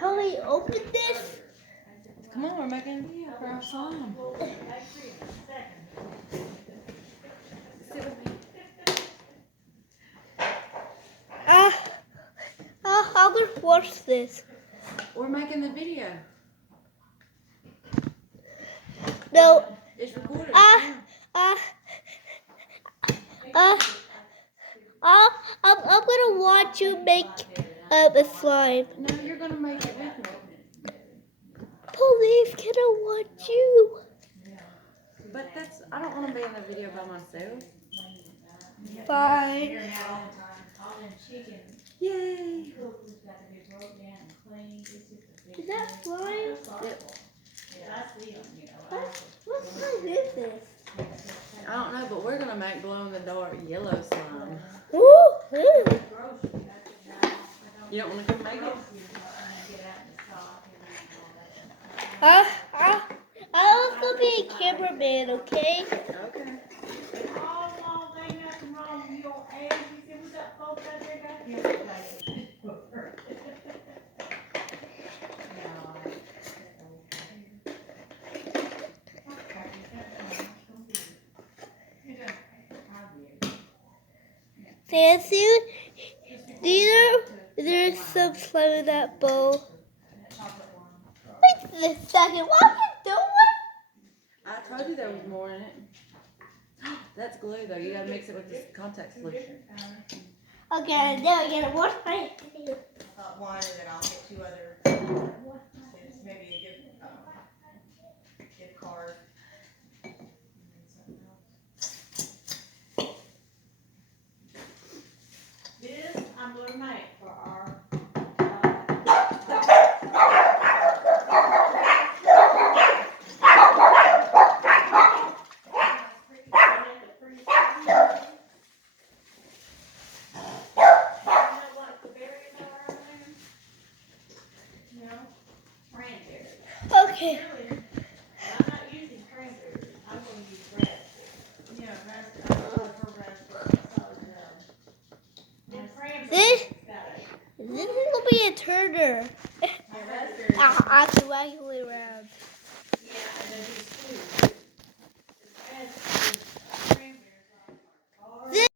How do we open this? Come on, we're making a video for our song. Sit with me. How do we watch this? We're making the video. No. It's recorded. I'm gonna watch you make a slime. No, you're gonna make it with me. Please, can I watch you? But I don't want to be in the video by myself. Fine. Yay! Is that slime? Yep. What slime is this? I don't know, but we're gonna make glow in the dark yellow slime. Ooh. You don't want to come make it? I was gonna be a cameraman, okay? Okay. Fancy, there's some slime in that bowl. Wait a second, what are you doing? I told you there was more in it. That's glue though. You gotta mix it with this contact solution. Okay, now I gotta wash my hands. One, and then I'll get 2 other things, maybe a gift card. This I'm going to make for our. Okay. I'm not using cranberries. I'm going to use raspberry. Yeah, raspberry. This is gonna be a turner. My raspberry. I'll actually around.